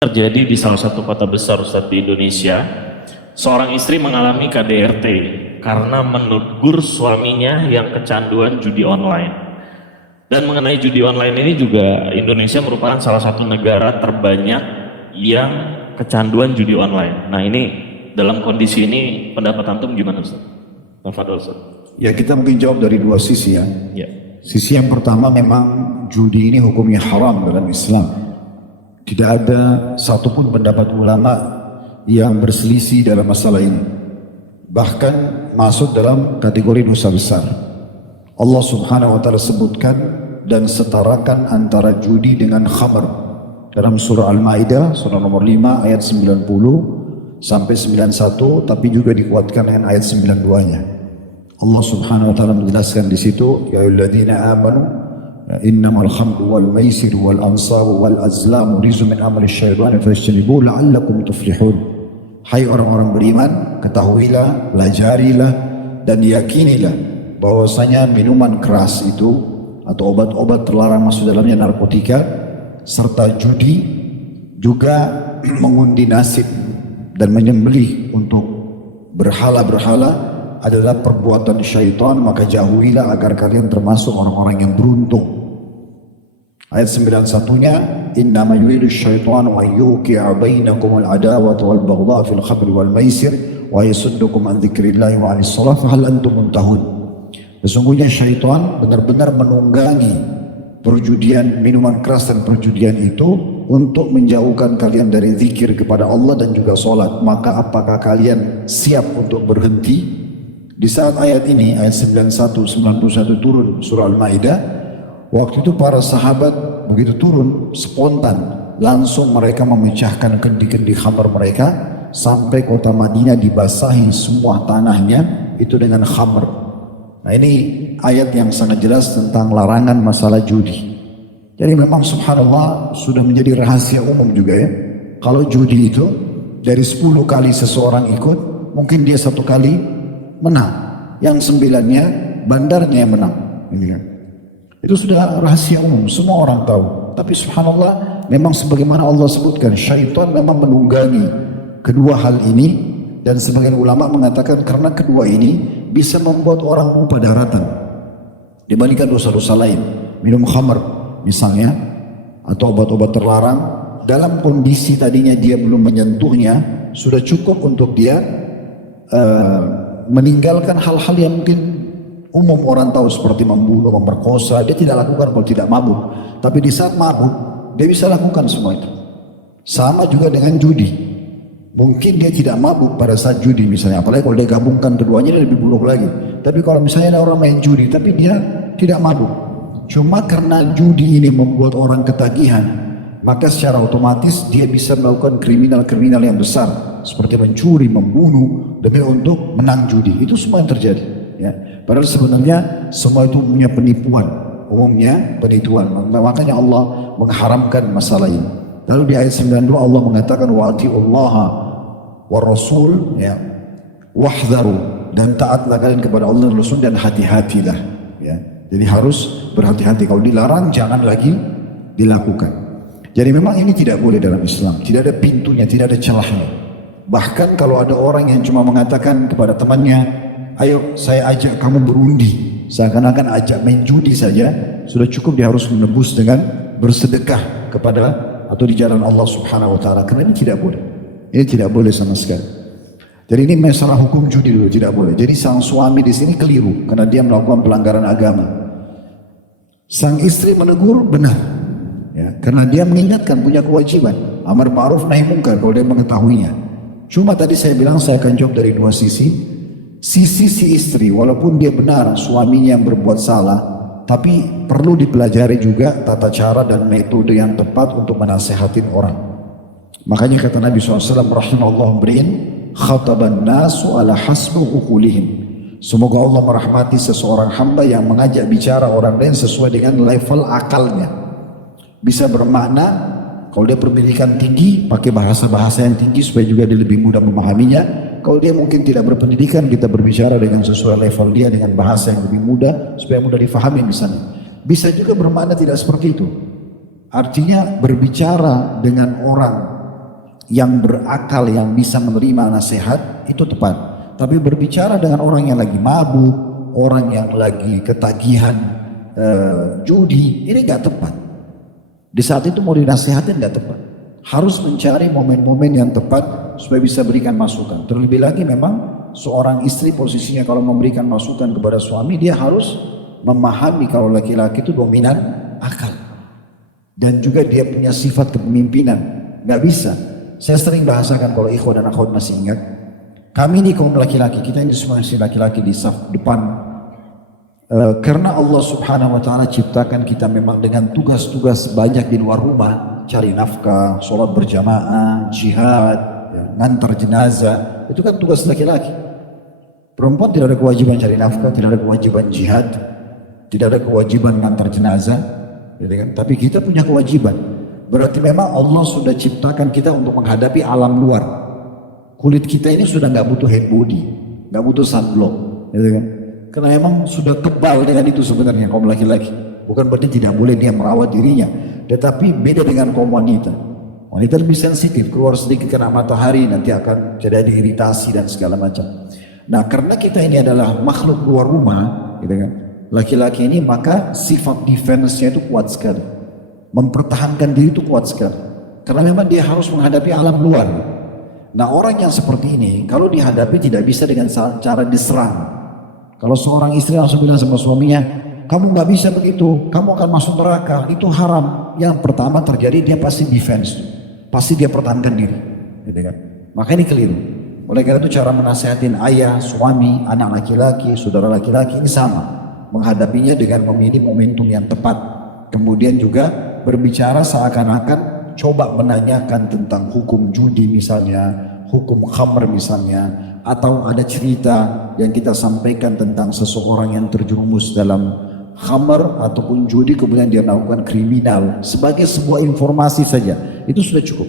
Terjadi di salah satu kota besar Ustadz di Indonesia. Seorang istri mengalami KDRT karena menegur suaminya yang kecanduan judi online. Dan mengenai judi online ini juga Indonesia merupakan salah satu negara terbanyak yang kecanduan judi online. Nah ini dalam kondisi ini pendapat antum gimana Ustaz? Tafadhol Ustaz. Ya, kita mungkin jawab dari dua sisi ya. Ya. Sisi yang pertama, memang judi ini hukumnya haram dalam Islam. Tidak ada satupun pendapat ulama yang berselisih dalam masalah ini. Bahkan masuk dalam kategori dosa besar. Allah Subhanahu wa taala sebutkan dan setarakan antara judi dengan khamr dalam surah Al-Maidah surah nomor 5 ayat 90 sampai 91, tapi juga dikuatkan dengan ayat 92-nya. Allah Subhanahu wa taala menjelaskan di situ, ya ayyuhalladzina amanu innamal khamru wal maisir wal ansabu wal azlamu rizqun min amali syaitani fajtanibuhu la'allakum tuflihun. Hai orang-orang beriman, ketahuilah, pelajarilah dan yakinilah bahwasanya minuman keras itu atau obat-obat terlarang masuk dalamnya narkotika serta judi juga mengundi nasib dan menyembelih untuk berhala-berhala adalah perbuatan syaitan, maka jauhilah agar kalian termasuk orang-orang yang beruntung. Ayat 91-nya, innama yuridu syaitanu an yuqi'a bainakum al-adawata wal baghdha fil khamri wal maisir wa yasuddukum an dzikrillahi wa 'anis shalah fa hal antum muntahun. Sesungguhnya syaitan benar-benar menunggangi perjudian, minuman keras dan perjudian itu untuk menjauhkan kalian dari zikir kepada Allah dan juga salat. Maka apakah kalian siap untuk berhenti? Di saat ayat ini, ayat 91 turun surah Al-Maidah, waktu itu para sahabat begitu turun spontan, langsung mereka memecahkan kendi-kendi khamr mereka sampai kota Madinah dibasahi semua tanahnya itu dengan khamr. Nah ini ayat yang sangat jelas tentang larangan masalah judi. Jadi memang subhanallah sudah menjadi rahasia umum juga ya. Kalau judi itu dari 10 kali seseorang ikut, mungkin dia 1 kali menang, yang 9-nya bandarnya yang menang. Itu sudah rahasia umum, semua orang tahu. Tapi subhanallah, memang sebagaimana Allah sebutkan, syaitan memang menunggangi kedua hal ini. Dan sebagian ulama mengatakan karena kedua ini bisa membuat orang lupa daratan dibandingkan dosa-dosa lain. Minum khamr misalnya, atau obat-obat terlarang, dalam kondisi tadinya dia belum menyentuhnya, sudah cukup untuk dia meninggalkan hal-hal yang mungkin umum orang tahu seperti membunuh, memperkosa. Dia tidak lakukan kalau tidak mabuk, tapi di saat mabuk dia bisa lakukan semua itu. Sama juga dengan judi. Mungkin dia tidak mabuk pada saat judi misalnya, apalagi kalau dia gabungkan keduanya dia lebih buruk lagi. Tapi kalau misalnya ada orang main judi tapi dia tidak mabuk, cuma karena judi ini membuat orang ketagihan, maka secara otomatis dia bisa melakukan kriminal-kriminal yang besar seperti mencuri, membunuh demi untuk menang judi. Itu semua yang terjadi ya. Padahal sebenarnya semua itu punya penipuan, umumnya penipuan. Makanya Allah mengharamkan masalah ini. Lalu di ayat 92 Allah mengatakan wa'ati'ullaha wa rasul ya wahdharu, dan taatlah kalian kepada Allah dan Rasul dan hati-hatilah ya. Jadi harus berhati-hati, kalau dilarang jangan lagi dilakukan. Jadi memang ini tidak boleh dalam Islam, tidak ada pintunya, tidak ada celahnya. Bahkan kalau ada orang yang cuma mengatakan kepada temannya, ayo saya ajak kamu berundi, seakan-akan ajak main judi saja, sudah cukup dia harus menebus dengan bersedekah kepada atau di jalan Allah Subhanahu wa taala, karena ini tidak boleh. Ini tidak boleh sama sekali. Jadi ini masalah hukum judi dulu, tidak boleh. Jadi sang suami di sini keliru karena dia melakukan pelanggaran agama. Sang istri menegur benar. Ya, karena dia mengingatkan, punya kewajiban amar ma'ruf nahi munkar kalau dia mengetahuinya. Cuma tadi saya bilang saya akan jawab dari dua sisi. Sisi si istri, walaupun dia benar suaminya yang berbuat salah, tapi perlu dipelajari juga tata cara dan metode yang tepat untuk menasehatin orang. Makanya kata Nabi SAW, rahimallahu mri'in khataban nasu ala hasbu uqulihim. Semoga Allah merahmati seseorang hamba yang mengajak bicara orang lain sesuai dengan level akalnya. Bisa bermakna, kalau dia berpendidikan tinggi, pakai bahasa-bahasa yang tinggi supaya juga dia lebih mudah memahaminya. Kalau dia mungkin tidak berpendidikan, kita berbicara dengan sesuai level dia dengan bahasa yang lebih mudah supaya mudah difahami misalnya. Bisa juga bermakna tidak seperti itu. Artinya berbicara dengan orang yang berakal yang bisa menerima nasihat itu tepat. Tapi berbicara dengan orang yang lagi mabuk, orang yang lagi ketagihan judi, ini gak tepat. Di saat itu mau dinasihatin gak tepat. Harus mencari momen-momen yang tepat supaya bisa berikan masukan. Terlebih lagi memang seorang istri posisinya kalau memberikan masukan kepada suami, dia harus memahami kalau laki-laki itu dominan akal. Dan juga dia punya sifat kepemimpinan. Gak bisa. Saya sering bahasakan kalau ikhwan dan akhwat masih ingat. Kami ini kaum laki-laki, kita ini semua laki-laki di saf depan. Karena Allah subhanahu wa ta'ala ciptakan kita memang dengan tugas-tugas banyak di luar rumah. Cari nafkah, sholat berjamaah, jihad, ngantar jenazah. Itu kan tugas laki-laki. Perempuan tidak ada kewajiban cari nafkah, tidak ada kewajiban jihad, tidak ada kewajiban ngantar jenazah. Tapi kita punya kewajiban. Berarti memang Allah sudah ciptakan kita untuk menghadapi alam luar. Kulit kita ini sudah nggak butuh head body, nggak butuh sunblock, Karena memang sudah kebal dengan itu sebenarnya kaum laki-laki. Bukan berarti tidak boleh dia merawat dirinya, tetapi beda dengan kaum wanita. Wanita lebih sensitif, keluar sedikit kena matahari nanti akan terjadi iritasi dan segala macam. Nah, karena kita ini adalah makhluk luar rumah, laki-laki ini, maka sifat defense-nya itu kuat sekali. Mempertahankan diri itu kuat sekali. Karena memang dia harus menghadapi alam luar. Nah, orang yang seperti ini kalau dihadapi tidak bisa dengan cara diserang. Kalau seorang istri langsung bilang sama suaminya, kamu nggak bisa begitu, kamu akan masuk neraka, itu haram. Yang pertama terjadi dia pasti defense, pasti dia pertahankan diri. Maka ini keliru. Oleh karena itu cara menasihatin ayah, suami, anak laki-laki, saudara laki-laki ini sama. Menghadapinya dengan memilih momentum yang tepat. Kemudian juga berbicara seakan-akan coba menanyakan tentang hukum judi misalnya, hukum khamr misalnya, atau ada cerita yang kita sampaikan tentang seseorang yang terjerumus dalam khamr ataupun judi kemudian dia melakukan kriminal sebagai sebuah informasi saja. Itu sudah cukup.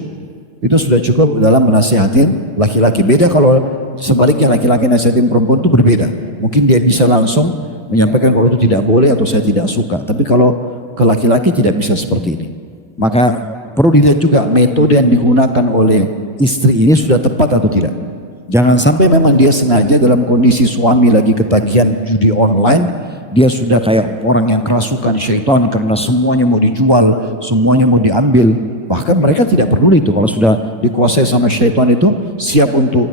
Itu sudah cukup dalam menasihatin laki-laki. Beda kalau sebaliknya laki-laki nasihatin perempuan itu berbeda. Mungkin dia bisa langsung menyampaikan kalau itu tidak boleh atau saya tidak suka. Tapi kalau ke laki-laki tidak bisa seperti ini. Maka perlu dilihat juga metode yang digunakan oleh istri ini sudah tepat atau tidak. Jangan sampai memang dia sengaja dalam kondisi suami lagi ketagihan judi online, dia sudah kayak orang yang kerasukan syaitan karena semuanya mau dijual, semuanya mau diambil. Bahkan mereka tidak perlu itu. Kalau sudah dikuasai sama syaitan itu siap untuk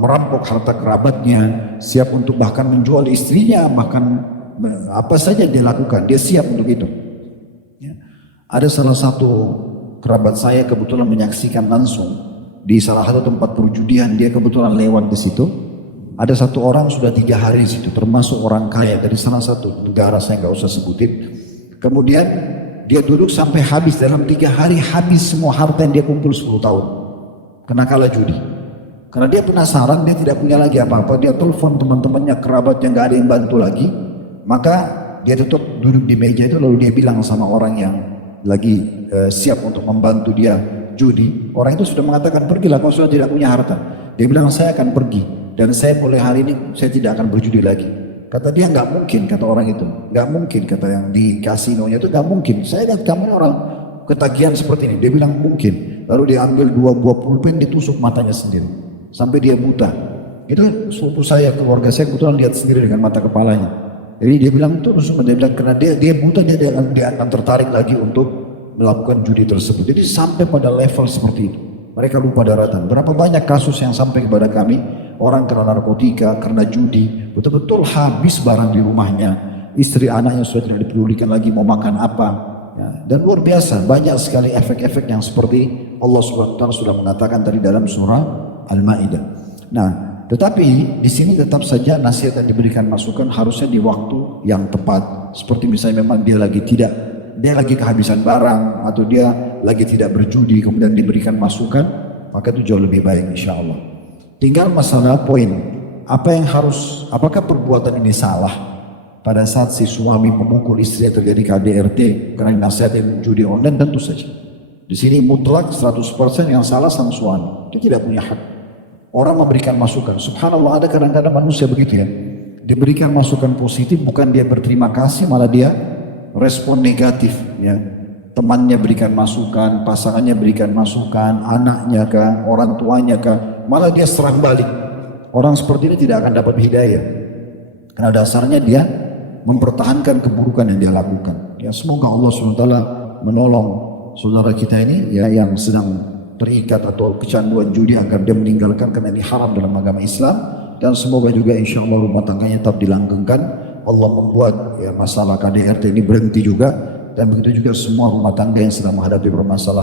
merampok harta kerabatnya, siap untuk bahkan menjual istrinya, bahkan apa saja dia lakukan, dia siap untuk itu. Ada salah satu kerabat saya kebetulan menyaksikan langsung di salah satu tempat perjudian, dia kebetulan lewat di situ. Ada satu orang sudah 3 hari di situ, termasuk orang kaya dari salah satu negara, saya nggak usah sebutin. Kemudian dia duduk sampai habis, dalam 3 hari habis semua harta yang dia kumpul 10 tahun. Kena kalah judi. Karena dia penasaran, dia tidak punya lagi apa-apa, dia telepon teman-temannya, kerabatnya, nggak ada yang bantu lagi. Maka dia tetap duduk di meja itu, lalu dia bilang sama orang yang lagi siap untuk membantu dia judi. Orang itu sudah mengatakan, pergilah, kau sudah tidak punya harta. Dia bilang, saya akan pergi dan saya mulai hari ini saya tidak akan berjudi lagi. Kata dia, nggak mungkin, kata orang itu, nggak mungkin, kata yang di kasinonya itu, nggak mungkin. Saya lihat kamu orang ketagihan seperti ini. Dia bilang mungkin. Lalu dia ambil 2 buah pulpen, ditusuk matanya sendiri sampai dia buta. Itu sepupu saya, keluarga saya kebetulan lihat sendiri dengan mata kepalanya. Jadi dia bilang terus, dia bilang karena dia buta, dia akan tertarik lagi untuk melakukan judi tersebut. Jadi sampai pada level seperti itu. Mereka lupa daratan. Berapa banyak kasus yang sampai kepada kami, orang kena narkotika, karena judi, betul-betul habis barang di rumahnya. Istri anaknya sudah tidak dipedulikan lagi mau makan apa. Ya, dan luar biasa, banyak sekali efek-efek yang seperti Allah SWT sudah mengatakan tadi dalam surah Al-Ma'idah. Nah, tetapi di sini tetap saja nasihat yang diberikan masukan harusnya di waktu yang tepat. Seperti misalnya memang dia lagi kehabisan barang atau dia lagi tidak berjudi, kemudian diberikan masukan, maka itu jauh lebih baik insya Allah. Tinggal masalah poin, apakah perbuatan ini salah pada saat si suami memukul istri terjadi KDRT karena nasihatin judi online? Tentu saja. Di sini mutlak 100% yang salah sang suami, dia tidak punya hak. Orang memberikan masukan, subhanallah, ada kadang-kadang manusia begitu ya, diberikan masukan positif bukan dia berterima kasih, malah dia respon negatif ya. temannya berikan masukan, pasangannya berikan masukan, anaknya kah, orang tuanya kah, malah dia serang balik. Orang seperti ini tidak akan dapat hidayah. Karena dasarnya dia mempertahankan keburukan yang dia lakukan. Ya, semoga Allah SWT menolong saudara kita ini ya yang sedang terikat atau kecanduan judi agar dia meninggalkan, karena ini haram dalam agama Islam. Dan semoga juga insya Allah rumah tangganya tetap dilanggengkan. Allah membuat ya masalah KDRT ini berhenti juga, dan begitu juga semua rumah tangga yang sedang menghadapi permasalahan